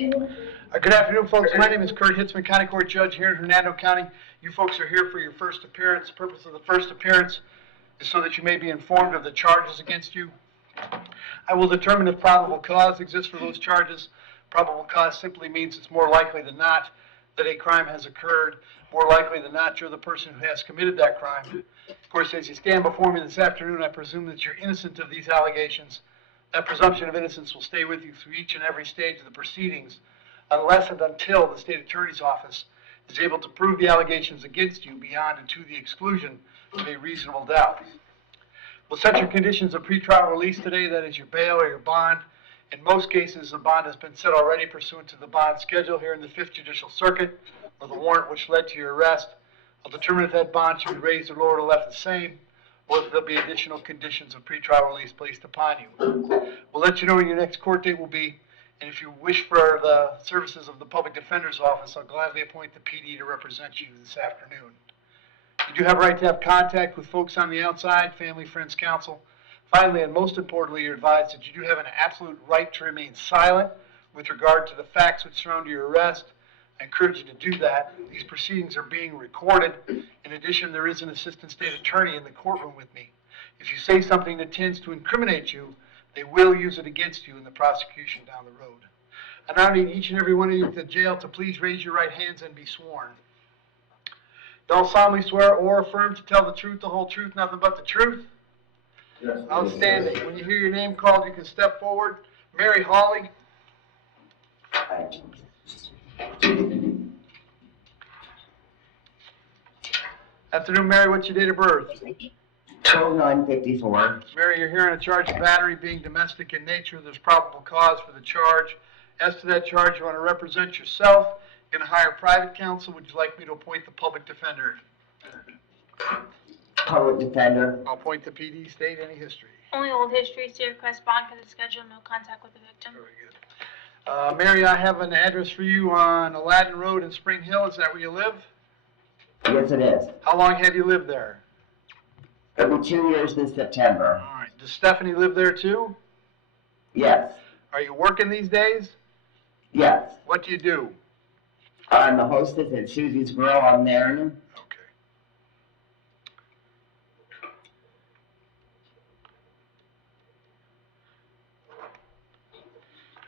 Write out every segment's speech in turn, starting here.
Good afternoon, folks. My name is Hitzemann, County Court Judge here in Hernando County. You folks are here for your first appearance. The purpose of the first appearance is so that you may be informed of the charges against you. I will determine if probable cause exists for those charges. Probable cause simply means it's more likely than not that a crime has occurred. More likely than not, you're the person who has committed that crime. Of course, as you stand before me this afternoon, I presume that you're innocent of these allegations. That presumption of innocence will stay with you through each and every stage of the proceedings, unless and until the state attorney's office is able to prove the allegations against you beyond and to the exclusion of a reasonable doubt. We'll set your conditions of pretrial release today, that is your bail or your bond. In most cases, the bond has been set already pursuant to the bond schedule here in the 5th Judicial Circuit, or the warrant which led to your arrest. I'll determine if that bond should be raised or lowered or left the same, or if there'll be additional conditions of pretrial release placed upon you. We'll let you know when your next court date will be, and if you wish for the services of the Public Defender's Office, I'll gladly appoint the PD to represent you this afternoon. You do have a right to have contact with folks on the outside, family, friends, counsel. Finally, and most importantly, you're advised that you do have an absolute right to remain silent with regard to the facts which surround your arrest. I encourage you to do that. These proceedings are being recorded. In addition, there is an assistant state attorney in the courtroom with me. If you say something that tends to incriminate you, they will use it against you in the prosecution down the road. I now need each and every one of you at the jail to please raise your right hands and be sworn. Do all solemnly swear or affirm to tell the truth, the whole truth, nothing but the truth? Yes. Outstanding. When you hear your name called, you can step forward. Mary Hawley. Afternoon, Mary. What's your date of birth? 0954. Mary, you're here on a charge of battery being domestic in nature. There's probable cause for the charge. As to that charge, you want to represent yourself. You're going to hire private counsel. Would you like me to appoint the public defender? Public defender. I'll appoint the PD. State any history. Only old history. State request bond for the schedule. No contact with the victim. Very good. Mary, I have an address for you on Aladdin Road in Spring Hill. Is that where you live? Yes, it is. How long have you lived there? It'll be 2 years this September. All right. Does Stephanie live there too? Yes. Are you working these days? Yes. What do you do? I'm the hostess at Susie's Grill on Hernando. Okay.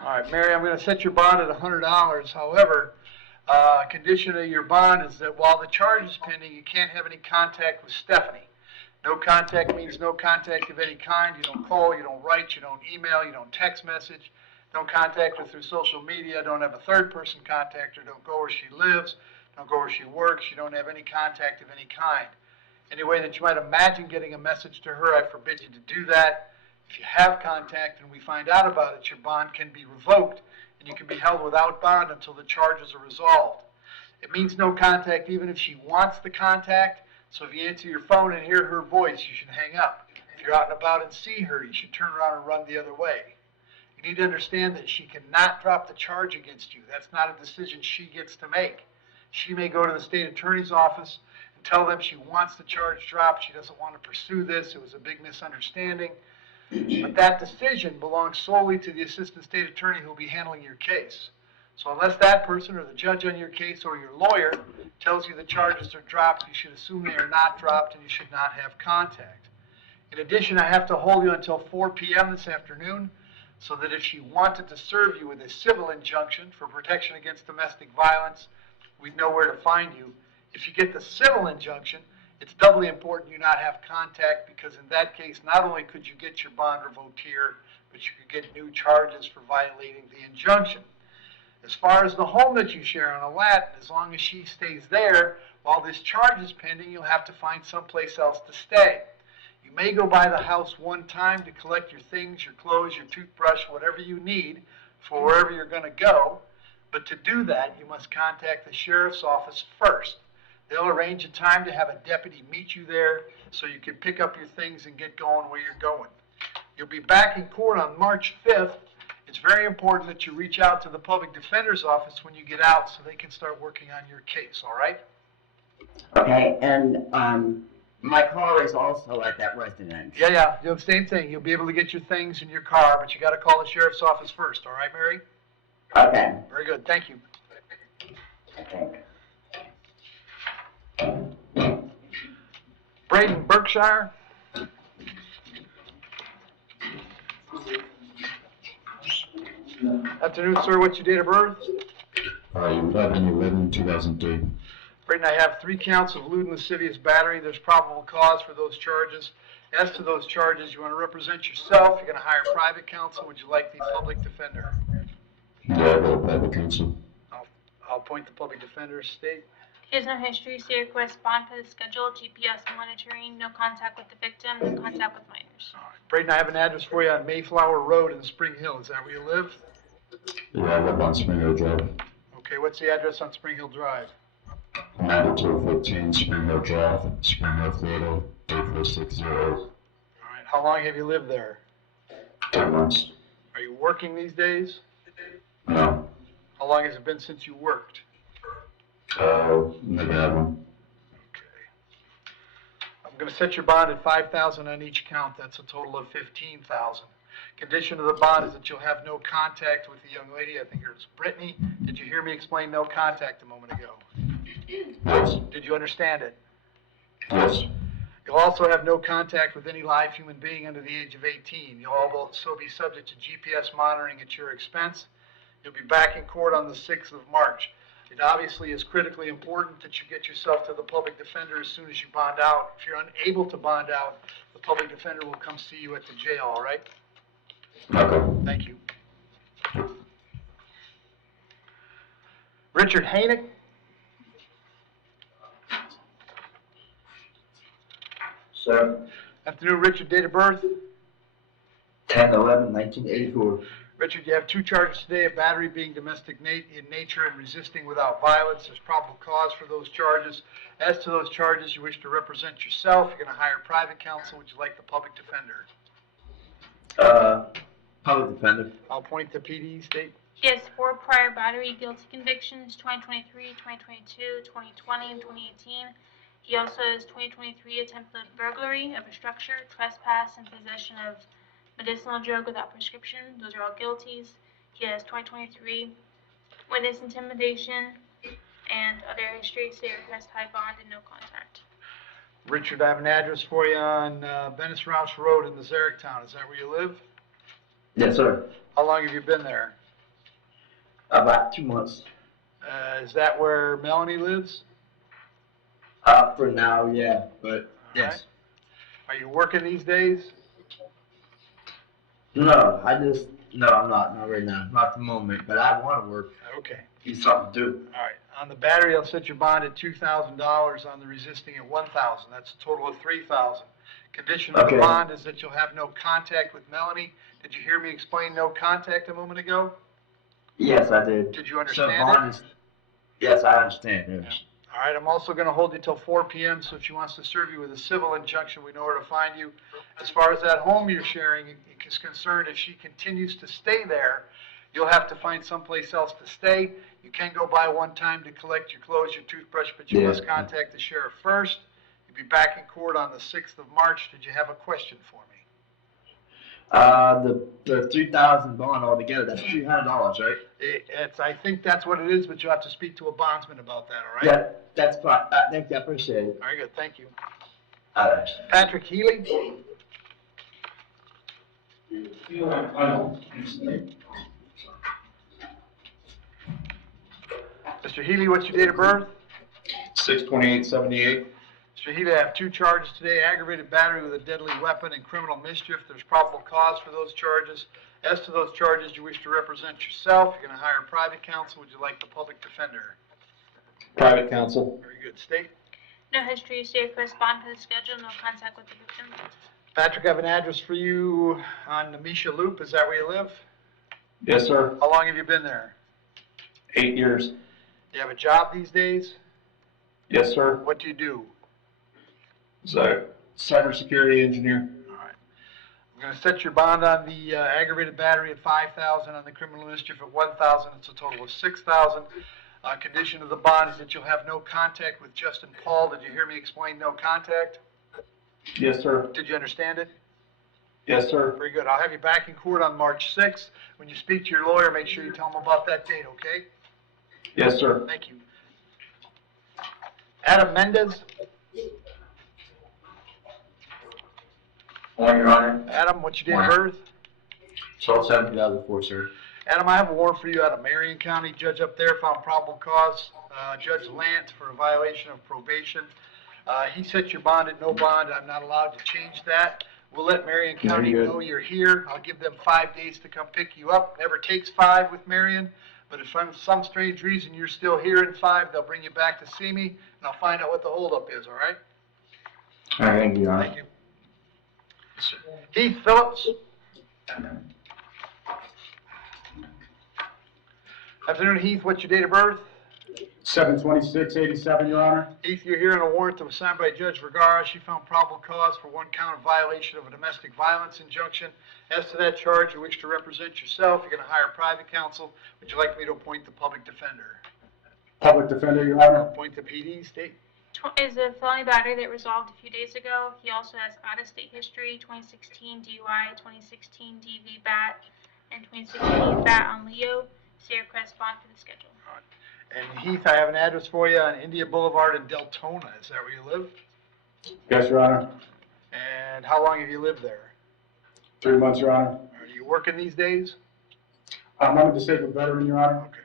All right, Mary, I'm going to set your bond at $100. However, condition of your bond is that while the charge is pending, you can't have any contact with Stephanie. No contact means no contact of any kind. You don't call, you don't write, you don't email, you don't text message. Don't contact her through social media. Don't have a third person contact her. Don't go where she lives. Don't go where she works. You don't have any contact of any kind. Any way that you might imagine getting a message to her, I forbid you to do that. If you have contact and we find out about it, your bond can be revoked and you can be held without bond until the charges are resolved. It means no contact even if she wants the contact. So if you answer your phone and hear her voice, you should hang up. If you're out and about and see her, you should turn around and run the other way. You need to understand that she cannot drop the charge against you. That's not a decision she gets to make. She may go to the state attorney's office and tell them she wants the charge dropped. She doesn't want to pursue this. It was a big misunderstanding. But that decision belongs solely to the assistant state attorney who will be handling your case. So unless that person or the judge on your case or your lawyer tells you the charges are dropped, you should assume they are not dropped and you should not have contact. In addition, I have to hold you until 4 p.m. this afternoon, so that if she wanted to serve you with a civil injunction for protection against domestic violence, we'd know where to find you. If you get the civil injunction, it's doubly important you not have contact, because in that case, not only could you get your bond revoked here, but you could get new charges for violating the injunction. As far as the home that you share on Aladdin, as long as she stays there, while this charge is pending, you'll have to find someplace else to stay. You may go by the house one time to collect your things, your clothes, your toothbrush, whatever you need for wherever you're going to go. But to do that, you must contact the sheriff's office first. They'll arrange a time to have a deputy meet you there so you can pick up your things and get going where you're going. You'll be back in court on March 5th. It's very important that you reach out to the public defender's office when you get out so they can start working on your case, all right? Okay, and my car is also at that residence. Yeah, the same thing. You'll be able to get your things in your car, but you got to call the sheriff's office first, all right, Mary? Okay. Very Very good, thank you. Braden Berkshire. Afternoon, sir. What's your date of birth? 11/11/2003. Braden, I have 3 counts of lewd and lascivious battery. There's probable cause for those charges. As to those charges, you want to represent yourself. You're going to hire private counsel. Would you like the public defender? Yeah, I got a private counsel. I'll appoint the public defender. State. He has no history, so you request bond for the schedule, GPS monitoring, no contact with the victim, no contact with minors. All right. Braden, I have an address for you on Mayflower Road in Spring Hill. Is that where you live? Yeah, I live on Spring Hill Drive. Okay, what's the address on Spring Hill Drive? Hernando 215, Spring Hill Drive, Spring Hill, Florida, 34608. All right, how long have you lived there? 10 months. Are you working these days? No. How long has it been since you worked? Never had one. Okay. I'm going to set your bond at $5,000 on each count. That's a total of $15,000. Condition of the bond is that you'll have no contact with the young lady. I think it was Brittany. Did you hear me explain no contact a moment ago? Yes. Did you understand it? Yes. You'll also have no contact with any live human being under the age of 18. You'll also be subject to GPS monitoring at your expense. You'll be back in court on the 6th of March. It obviously is critically important that you get yourself to the public defender as soon as you bond out. If you're unable to bond out, the public defender will come see you at the jail, all right? Okay. Thank you. Richard Hanick. Sir, Afternoon, Richard. Date of birth? 10/11/1984. Richard, you have 2 charges today of battery being domestic in nature and resisting without violence. There's probable cause for those charges. As to those charges, you wish to represent yourself. You're going to hire private counsel. Would you like the public defender? Public defender. I'll appoint the PD. State. He has 4 prior battery guilty convictions, 2023, 2022, 2020, and 2018. He also has 2023 attempted burglary of a structure, trespass, and possession of medicinal drug without prescription. Those are all guilties. He has 2023 witness intimidation and other history, so you request high bond and no contact. Richard, I have an address for you on Venice Rouse Road in the Zarek Town. Is that where you live? Yes, sir. How long have you been there? About 2 months. Is that where Melanie lives? For now, yeah, but yes. Are you working these days? No, I'm not right now, not at the moment, but I want to work. Okay. Need something to do. All right. On the battery, I'll set your bond at $2,000. On the resisting at $1,000. That's a total of $3,000. Condition of the Okay. bond is that you'll have no contact with Melanie. Did you hear me explain no contact a moment ago? Yes, I did. Did you So understand bond it? is, yes, I understand. Yes. All right. I'm also going to hold you till 4 p.m. So if she wants to serve you with a civil injunction, we know where to find you. As far as that home you're sharing is concerned, if she continues to stay there, you'll have to find someplace else to stay. You can go by one time to collect your clothes, your toothbrush, but you Yeah. must contact the sheriff first. You'll be back in court on the 6th of March. Did you have a question for me? The 3,000 bond altogether, that's $300, right? I think that's what it is, but you'll have to speak to a bondsman about that, all right? Yeah, that's fine. Thank you, I appreciate it. Very good. Thank you. All right. Patrick Healy? Mr. Healy, what's your date of birth? 6/28/78. Mr. Healy, I have 2 charges today, aggravated battery with a deadly weapon and criminal mischief. There's probable cause for those charges. As to those charges, you wish to represent yourself. You're going to hire private counsel. Would you like the public defender? Private counsel. Very good. State. No history, so you request bond for the schedule, no contact with the victim. Patrick, I have an address for you on the Misha Loop. Is that where you live? Yes, sir. How long have you been there? 8 years. Do you have a job these days? Yes, sir. What do you do? So, cybersecurity engineer. All right. I'm going to set your bond on the aggravated battery at $5,000, on the criminal mischief at $1,000. It's a total of $6,000. Condition of the bond is that you'll have no contact with Justin Paul. Did you hear me explain no contact? Yes, sir. Did you understand it? Yes, sir. Very good. I'll have you back in court on March 6th. When you speak to your lawyer, make sure you tell him about that date, okay? Yes, sir. Thank you. Adam Mendez. Morning, Your Honor. Adam, what's your date of birth? 12/7/2004, sir. Adam, I have a warrant for you out of Marion County. Judge up there found probable cause. Judge Lance for a violation of probation. He set your bond at no bond. I'm not allowed to change that. We'll let Marion County know you're here. I'll give them 5 days to come pick you up. Never takes 5 with Marion, but if for some strange reason you're still here in 5, they'll bring you back to see me, and I'll find out what the holdup is, all right? All right, thank you, Your Honor. Thank you. Heath Phillips. Afternoon, Heath. What's your date of birth? 7/26/87, Your Honor. Heath, you're here on a warrant that was signed by Judge Vergara. She found probable cause for 1 count of violation of a domestic violence injunction. As to that charge, you wish to represent yourself. You're going to hire private counsel. Would you like me to appoint the public defender? Public defender, Your Honor. Appoint the PD, state. Is a felony battery that resolved a few days ago. He also has out-of-state history, 2016 DUI, 2016 DV bat, and 2016 bat on Leo. Sierra Crest bond for the schedule. And Heath, I have an address for you on India Boulevard in Deltona. Is that where you live? Yes, Your Honor. And how long have you lived there? 3 months, Your Honor. Are you working these days? I'm a disabled veteran, Your Honor. Okay.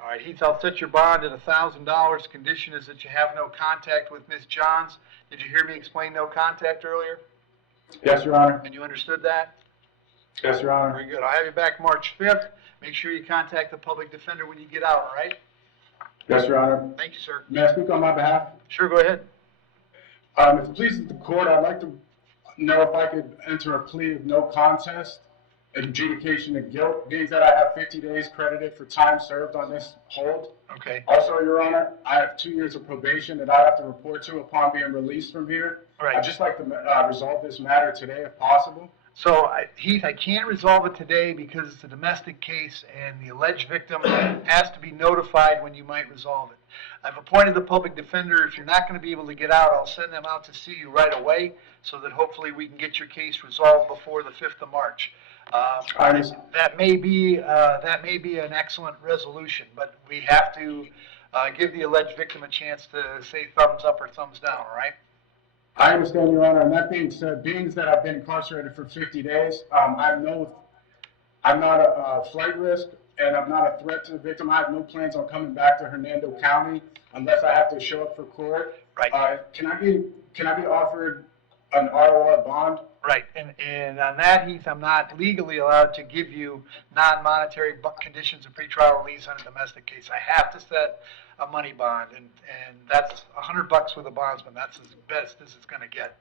All right, Heath, I'll set your bond at $1,000. Condition is that you have no contact with Miss Johns. Did you hear me explain no contact earlier? Yes, Your Honor. And you understood that? Yes, Your Honor. Very good. I'll have you back March 5th. Make sure you contact the public defender when you get out, all right? Yes, Your Honor. Thank you, sir. May I speak on my behalf? Sure, go ahead. If it pleases the court, I'd like to know if I could enter a plea of no contest, adjudication of guilt, being that I have 50 days credited for time served on this hold. Okay. Also, Your Honor, I have 2 years of probation that I have to report to upon being released from here. All right. I'd just like to resolve this matter today if possible. So, Heath, I can't resolve it today because it's a domestic case and the alleged victim has to be notified when you might resolve it. I've appointed the public defender. If you're not going to be able to get out, I'll send them out to see you right away so that hopefully we can get your case resolved before the 5th of March. That may be an excellent resolution, but we have to give the alleged victim a chance to say thumbs up or thumbs down, all right? I understand, Your Honor, and that being said, being that I've been incarcerated for 50 days, I'm not a flight risk, and I'm not a threat to the victim. I have no plans on coming back to Hernando County unless I have to show up for court. Right. Can I be offered an ROR bond? Right, and on that, Heath, I'm not legally allowed to give you non-monetary conditions of pretrial release on a domestic case. I have to set a money bond, and that's $100 with a bondsman. That's as best as it's going to get.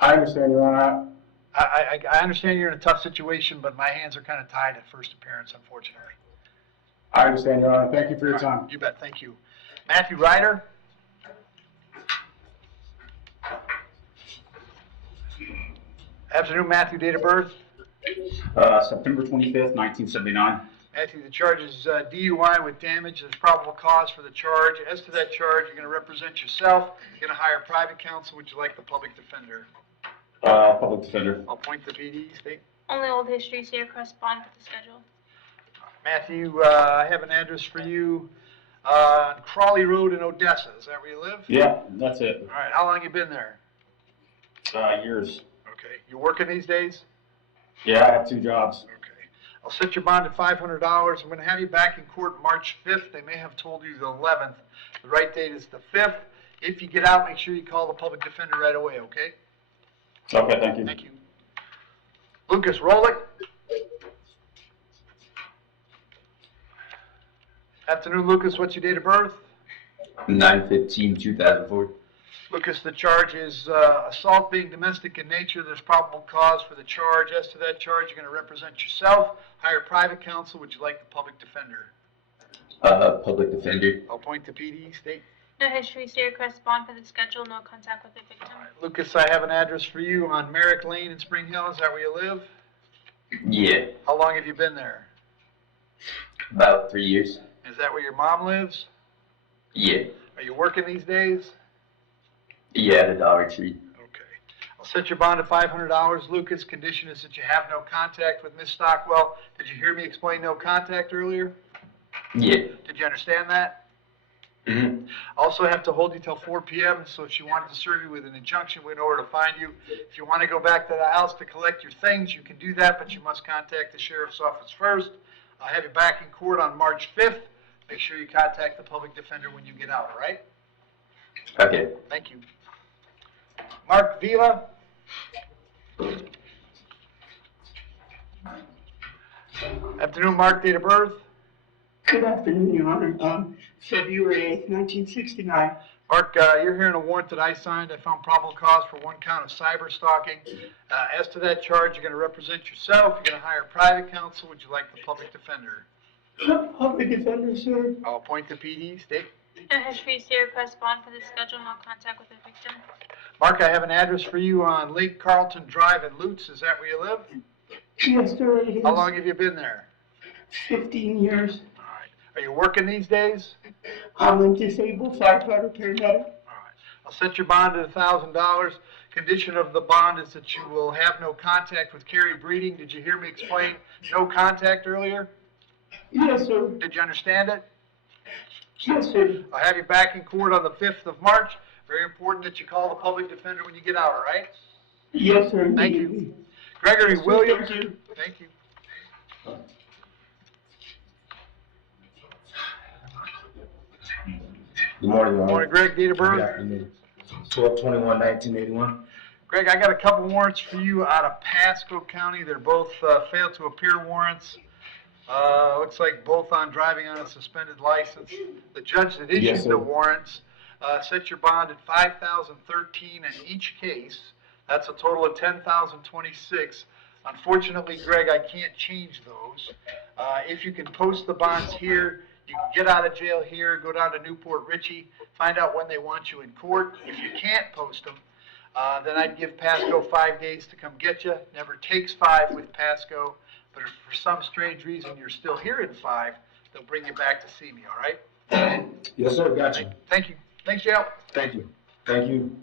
I understand, Your Honor. I understand you're in a tough situation, but my hands are kind of tied at first appearance, unfortunately. I understand, Your Honor. Thank you for your time. You bet, thank you. Matthew Ryder? Afternoon, Matthew, date of birth? September 25th, 1979. Matthew, the charge is DUI with damage. There's probable cause for the charge. As to that charge, you're going to represent yourself. You're going to hire private counsel. Would you like the public defender? Public defender. I'll point the PD, state. Only old history, Sierra Crest bond for the schedule. Matthew, I have an address for you on Crawley Road in Odessa. Is that where you live? Yeah, that's it. All right, how long you been there? Years. Okay, you working these days? Yeah, I have 2 jobs. Okay. I'll set your bond at $500. I'm going to have you back in court March 5th. They may have told you the 11th. The right date is the 5th. If you get out, make sure you call the public defender right away, okay? Okay, thank you. Thank you. Lucas Rolick. Afternoon, Lucas. What's your date of birth? 9/15/2004. Lucas, the charge is assault being domestic in nature. There's probable cause for the charge. As to that charge, you're going to represent yourself. Hire private counsel. Would you like the public defender? Public defender. I'll point to PD, state. No history, Sierra Crest bond for the schedule, no contact with the victim. All right, Lucas, I have an address for you on Merrick Lane in Spring Hill. Is that where you live? Yeah, How long have you been there? about 3 years. Is that where your mom lives? Yeah, Are you working these days? yeah, the Dollar Tree. Okay. I'll Set your bond at $500. Lucas, condition is that you have no contact with Ms. Stockwell. Did you hear me explain no contact earlier? Yeah. Did you understand that? Mm-hmm. Also have to hold you till 4 p.m., so if she wanted to serve you with an injunction, we know where to find you. If you want to go back to the house to collect your things, you can do that, but you must contact the sheriff's office first. I'll have you back in court on March 5th. Make sure you contact the public defender when you get out, all right? Okay. Thank you. Mark Vila. Afternoon, Mark, date of birth. Good afternoon, Your Honor. February 8th, 1969. Mark, you're hearing a warrant that I signed. I found probable cause for one count of cyber stalking. As to that charge, you're going to represent yourself. You're going to hire private counsel. Would you like the public defender? Public defender, sir. I'll appoint the PD. State. Has Tracy request bond for the schedule, no contact with the victim? Mark, I have an address for you on Lake Carlton Drive in Lutz. Is that where you live? Yes, sir, it is. How long have you been there? 15 years. All right. Are you working these days? I'm a disabled firefighter paramedic. All right. I'll set your bond at $1,000. Condition of the bond is that you will have no contact with Carrie Breeding. Did you hear me explain no contact earlier? Yes, sir. Did you understand it? Yes, sir. I'll have you back in court on the 5th of March. Very important that you call the public defender when you get out, all right? Yes, sir. Thank you. Immediately. Gregory Yes, sir, Williams. thank you. Thank you. Good morning, Your Honor. Morning, Greg, date of Good birth. afternoon. 12/21/1981. Greg, I got a couple warrants for you out of Pasco County. They're both failed to appear warrants. Looks like both on driving on a suspended license. The judge that issued Yes, sir. the warrants set your bond at $5,013 in each case. That's a total of $10,026. Unfortunately, Greg, I can't change those. If you can post the bonds here, you can get out of jail here, go down to Newport Richie, find out when they want you in court. If you can't post them, then I'd give Pasco 5 days to come get you. Never takes 5 with Pasco, but if for some strange reason you're still here in 5, they'll bring you back to see me, all right? Yes, sir. Got you. Thank you. Thanks, Joe. Thank you. Thank you.